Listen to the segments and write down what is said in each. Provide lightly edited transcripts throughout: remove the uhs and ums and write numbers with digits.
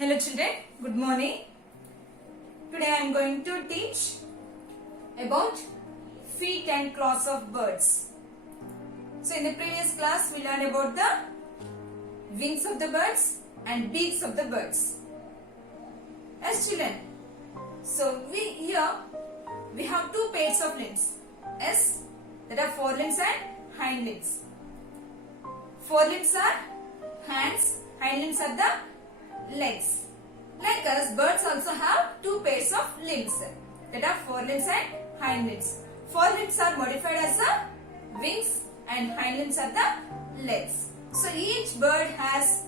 Hello children, good morning. Today I am going to teach about feet and claws of birds. So in the previous class we learned about the wings of the birds and beaks of the birds. As children, so we have two pairs of limbs. Yes, there are forelimbs and hind limbs. Forelimbs are hands, hind limbs are the legs. Like us, birds also have two pairs of limbs, that are forelimbs and hind limbs. Forelimbs are modified as the wings and hind limbs are the legs. So each bird has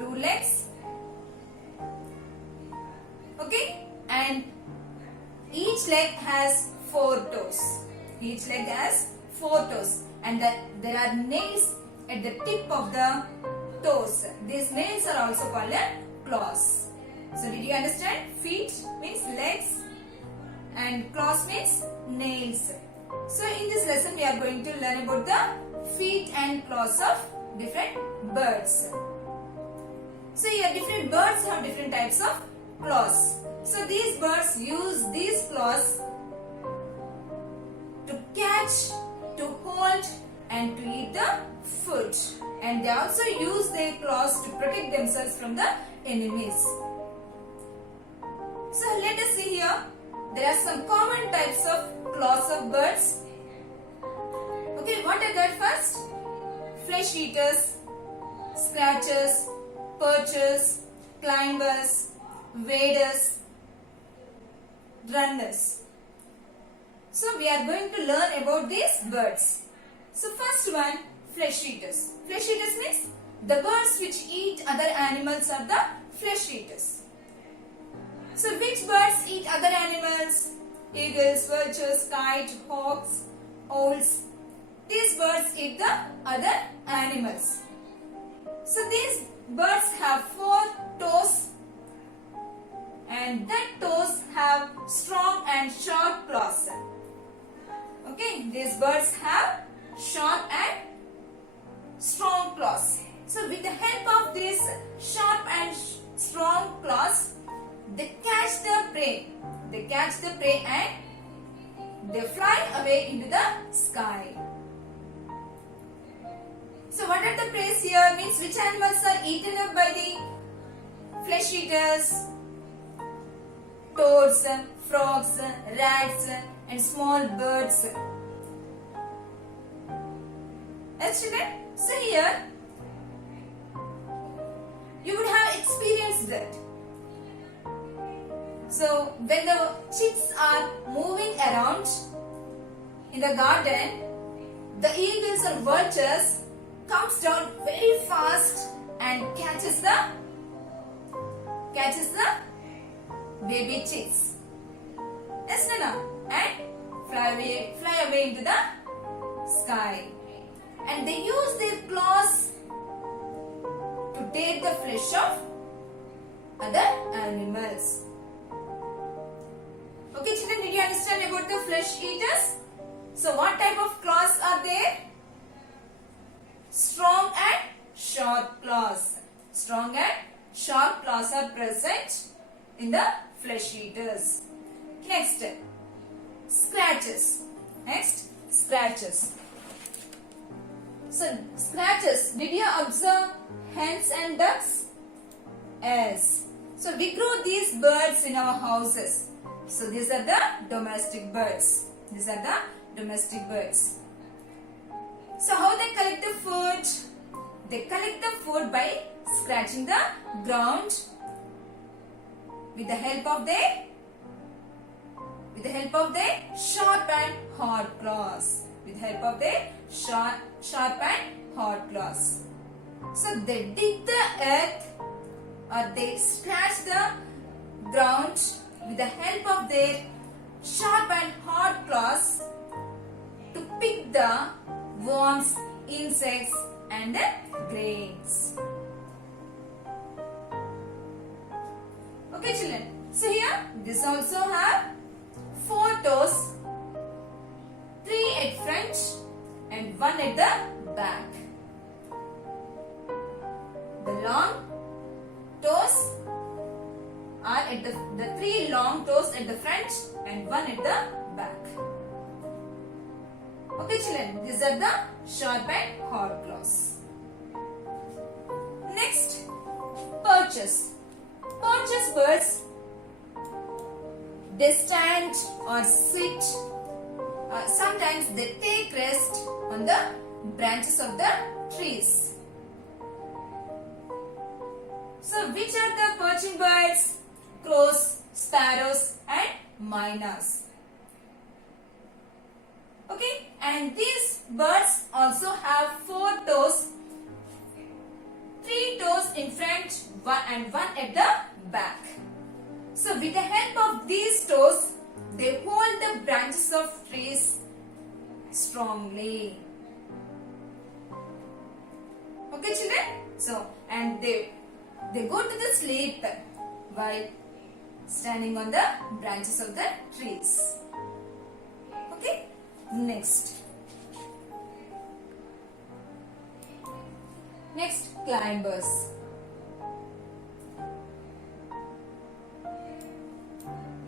two legs, okay, and each leg has four toes. Each leg has four toes, and there are nails at the tip of the toes. These nails are also called claws. So did you understand? Feet means legs and claws means nails. So in this lesson we are going to learn about the feet and claws of different birds. So here different birds have different types of claws. So these birds use these claws to catch, to hold and to eat the food. And they also use their claws to protect themselves from the enemies. So let us see here. There are some common types of claws of birds. Okay, what are that first? Flesh eaters, scratchers, perchers, climbers, waders, runners. So we are going to learn about these birds. So first one, flesh eaters. Flesh eaters means the birds which eat other animals are the flesh eaters. So which birds eat other animals? Eagles, vultures, kites, hawks, owls. These birds eat the other animals. So these birds have four toes, and that toes have strong and sharp claws. Okay, these birds have sharp and strong claws. So with the help of these sharp and strong claws, they catch the prey. They catch the prey and they fly away into the sky. So what are the preys here? Means which animals are eaten up by the flesh eaters? Toads, frogs, rats and small birds. Yes, children? So here you would have experienced that. So when the chicks are moving around in the garden, the eagles or vultures comes down very fast and catches the baby chicks. Yes, Nana? And fly away into the sky. And they use their claws to take the flesh of other animals. Okay, children, did you understand about the flesh eaters? So what type of claws are there? Strong and sharp claws. Strong and sharp claws are present in the flesh eaters. Next, scratches. Next, scratches. So, scratches. Did you observe hens and ducks? Yes. So, we grow these birds in our houses. So, these are the domestic birds. These are the domestic birds. So, how they collect the food? They collect the food by scratching the ground with the help of their sharp and hard claws. With the help of their sharp and hard claws. So they dig the earth or they scratch the ground with the help of their sharp and hard claws to pick the worms, insects and the grains. Okay, children. So here this also have four toes, three at front and one at the back. The long toes are at the three long toes at the front and one at the back. Okay children, these are the sharp and hard claws. Next, perches. Perches birds, they stand or sit. Sometimes they take rest on the branches of the trees. So which are the perching birds? Crows, sparrows and mynas. Okay, and these birds also have 4 toes, 3 toes in front and one at the back. So with the help of these toes, they hold the branches of trees strongly. Okay children? So, and they go to the sleep while standing on the branches of the trees. Okay? Next, climbers.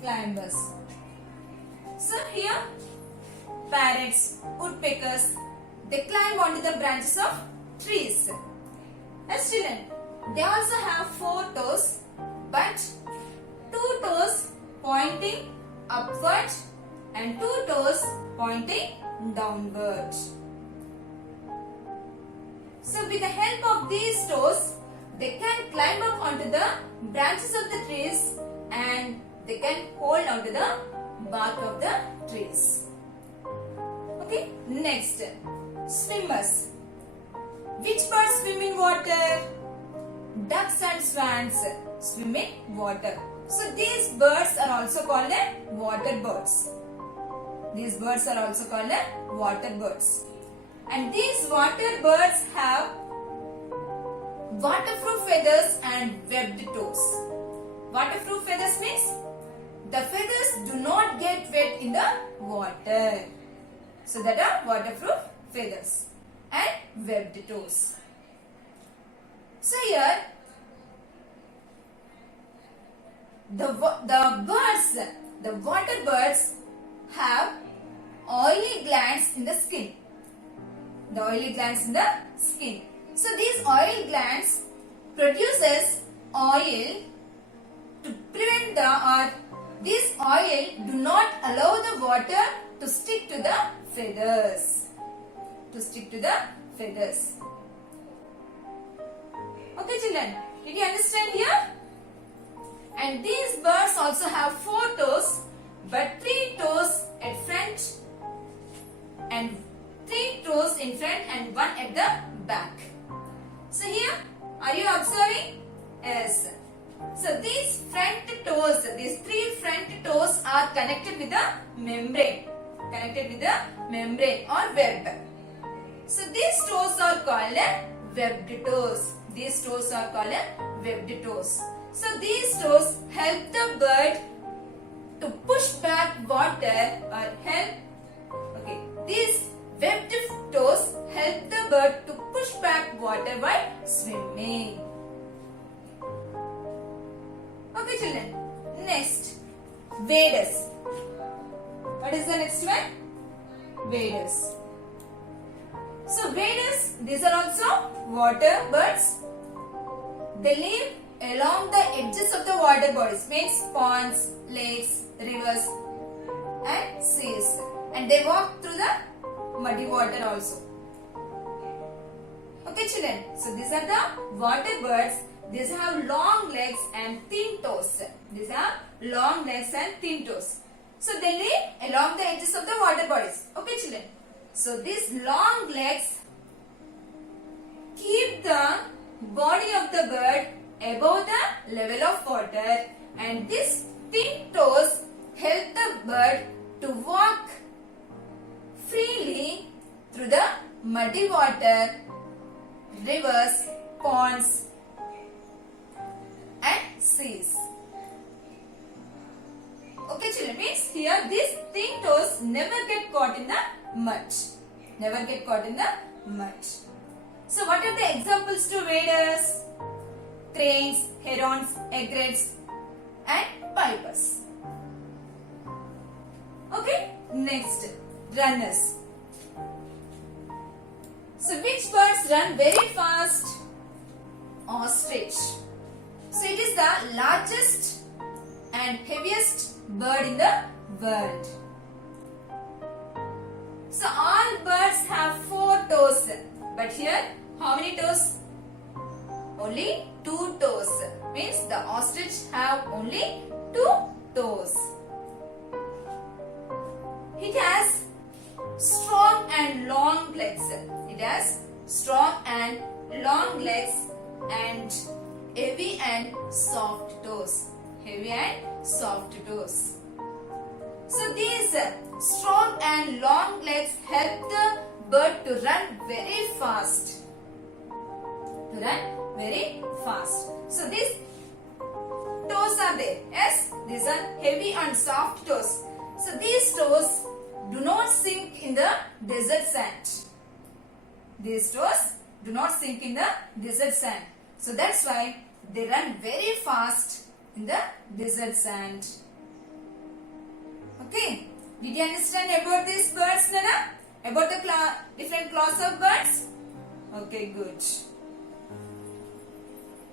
Climbers. So here, parrots, woodpeckers, they climb onto the branches of trees. As children, they also have 4 toes, but 2 toes pointing upward and 2 toes pointing downward. So with the help of these toes, they can climb up onto the branches of the trees and they can hold onto the bark of the trees. Okay, next, swimmers. Which birds swim in water? Ducks and swans swim in water. So these birds are also called water birds. These birds are also called water birds. And these water birds have waterproof feathers and webbed toes. Waterproof feathers means the feathers do not get wet in the water. So that are waterproof feathers and webbed toes. So here the water birds have oily glands in the skin. The oily glands in the skin. So these oil glands produces oil to prevent this oil do not allow the water to stick to the feathers. Okay children, did you understand here? And these birds also have 4 toes, but 3 toes at front and 3 toes in front and 1 at the back. So here, are you observing? Yes. So these front toes, these 3 front toes are connected with the membrane. Or web. So these toes are called webbed toes. So these toes help the bird to push back water or help. Okay, these webbed toes help the bird to push back water while swimming. Okay children, next, waders. What is the next one? Waders. So waders, these are also water birds. They live along the edges of the water bodies, means ponds, lakes, rivers and seas. And they walk through the muddy water also. Okay children, so these are the water birds. These have long legs and thin toes. So they live along the edges of the water bodies. Okay children. So these long legs keep the body of the bird above the level of water, and these thin toes help the bird to walk freely through the muddy water, rivers, ponds and seas. Okay children, means here these thin toes never get caught in the mud. So what are the examples to waders? Cranes, herons, egrets Next, runners. So which birds run very fast? Ostrich. So it is the largest and heaviest bird in the world. So all birds have 4 toes. But here, how many toes? Only 2 toes. Means the ostrich have only 2 toes. It has strong and long legs. It has strong and long legs and heavy and soft toes. Heavy and soft toes. So these strong and long legs help the bird to run very fast. To run very fast. So these toes are there. Yes, these are heavy and soft toes. So these toes do not sink in the desert sand. These toes do not sink in the desert sand. So that's why they run very fast in the desert sand. Okay. Did you understand about these birds, Nana? About the different class of birds? Okay, good.